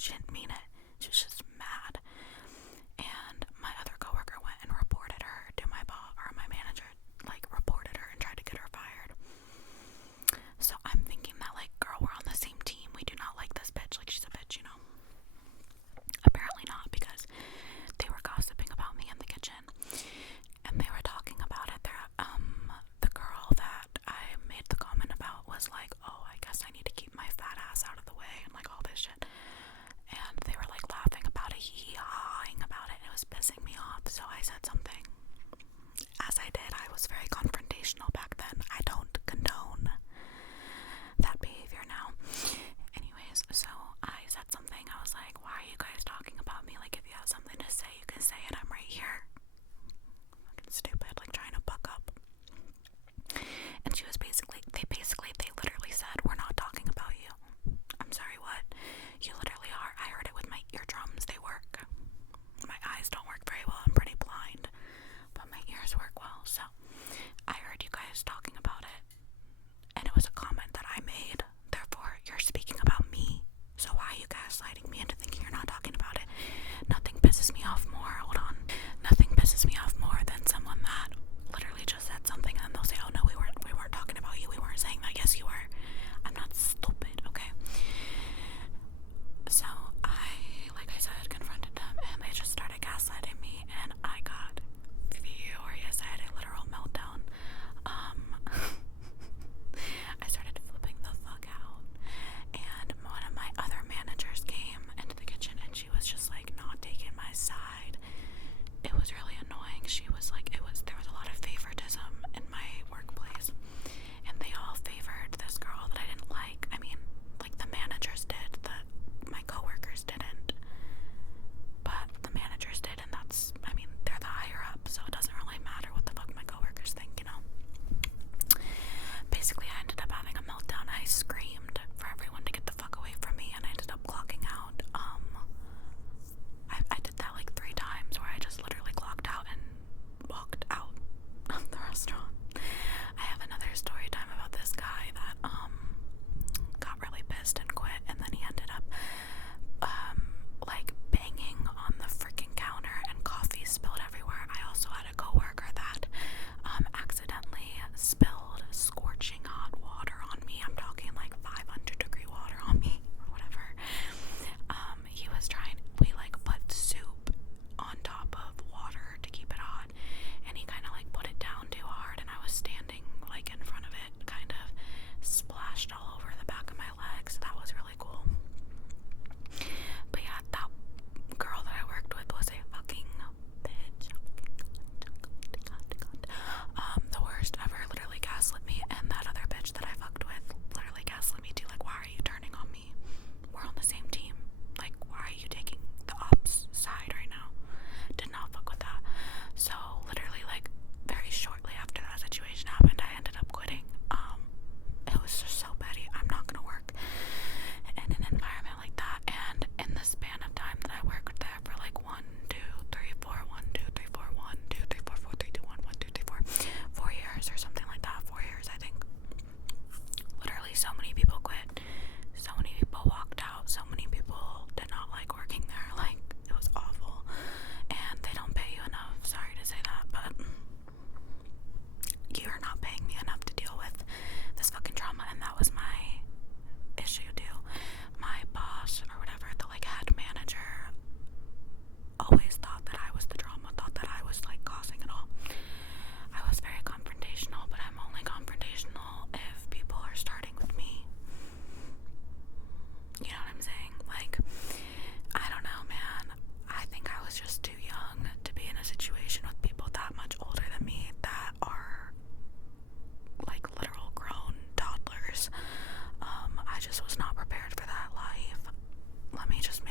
She didn't mean it. She was just mad. And my other coworker went and reported her to my boss, or my manager, like, reported her and tried to get her fired. So I'm thinking that, like, girl, we're on the same team. We do not like this bitch. Like, she's a bitch, you know? Apparently not, because they were gossiping about me in the kitchen. And they were talking about it. The girl that I made the comment about was like, oh, I guess I need to keep my fat ass out of the way and, like, all this shit. And they were, like, laughing about it, hee-hawing about it. It was pissing me off. So I said something. As I did, I was very confrontational back then. I don't condone that behavior now. Anyways, so I said something. I was like, why are you guys talking about me? Like, if you have something to say, you can say it. I'm right here. Fucking stupid, like, trying to buck up. And she was they literally said, we're not talking about you. I'm sorry, what? You literally are. I heard it with my eardrums. They work. My eyes don't work very well. I'm pretty blind, but my ears work well. So I heard you guys talking about it, and it was a comment that I made. Therefore, you're speaking about me. So why are you gaslighting me into thinking you're not talking about it? Nothing pisses me off more. Hold on. Nothing pisses me off more than someone that literally just said something and then they'll say, oh no, we weren't talking about you. We weren't saying that. Yes, you were. I'm not stupid, okay? So like I said, confronted them, and they just started gaslighting me, and I got furious. I had a literal meltdown. I started flipping the fuck out, and one of my other managers came into the kitchen, and she was just like not taking my side. It was really annoying. She was like, there was a lot of favoritism in my workplace, and they all favored this girl that I didn't like. I mean, like, the managers did, my coworkers didn't, but the managers did, and they're the higher up, so it doesn't really matter what the fuck my coworkers think, you know? Basically, I ended up having a meltdown. I screamed for everyone to get the fuck away from me, and I ended up clocking out. I did that like 3 times, where I just literally clocked out and walked out of the restaurant. I have another story time about this guy that got really pissed and quit, and then he ended up like banging on the freaking counter, and coffee spilled everywhere. I also had a coworker that accidentally spilled scorching hot water on me. I'm talking like 500-degree water on me or whatever. We like put soup on top of water to keep it hot, and he kind of like put it down too hard, and I was standing like in front of it, kind of splashed all over the back of my legs. That was really cool. But yeah, that girl that I worked with was a fucking bitch. The worst ever. Literally gaslit me, and that other bitch that I fucked with literally gaslit me too. Like, why are you turning on me? We're on the same team. Like, why are you taking the ops side right now? Did not fuck with that. So literally, like, very shortly after that situation happened, I ended up quitting. It was just so petty. I'm not gonna work in an environment like that. And in the span of time that I worked there for like 1, 2, 3, 4, 1, 2, 3, 4, 1, 2, 3, 4, 4, 3, 2, 1, 1, 2, 3, 4, 4 years or something like that. 4 years, I think. Literally, so many people quit. So many people walked out. So many people did not like working there. Like, it was awful. And they don't pay you enough. Sorry to say that, but you're not paying me enough to deal with this fucking trauma, and that was my issue too. My boss or whatever, the like head manager, always thought that I was the drama, thought that I was like causing it all. I was very confrontational, but I'm only confrontational if people are starting with me. You know what I'm saying? Like, I don't know, man. I think I was just too young to be in a situation with people that much older than me that are like literal grown toddlers. I just was not prepared for that life. Let me just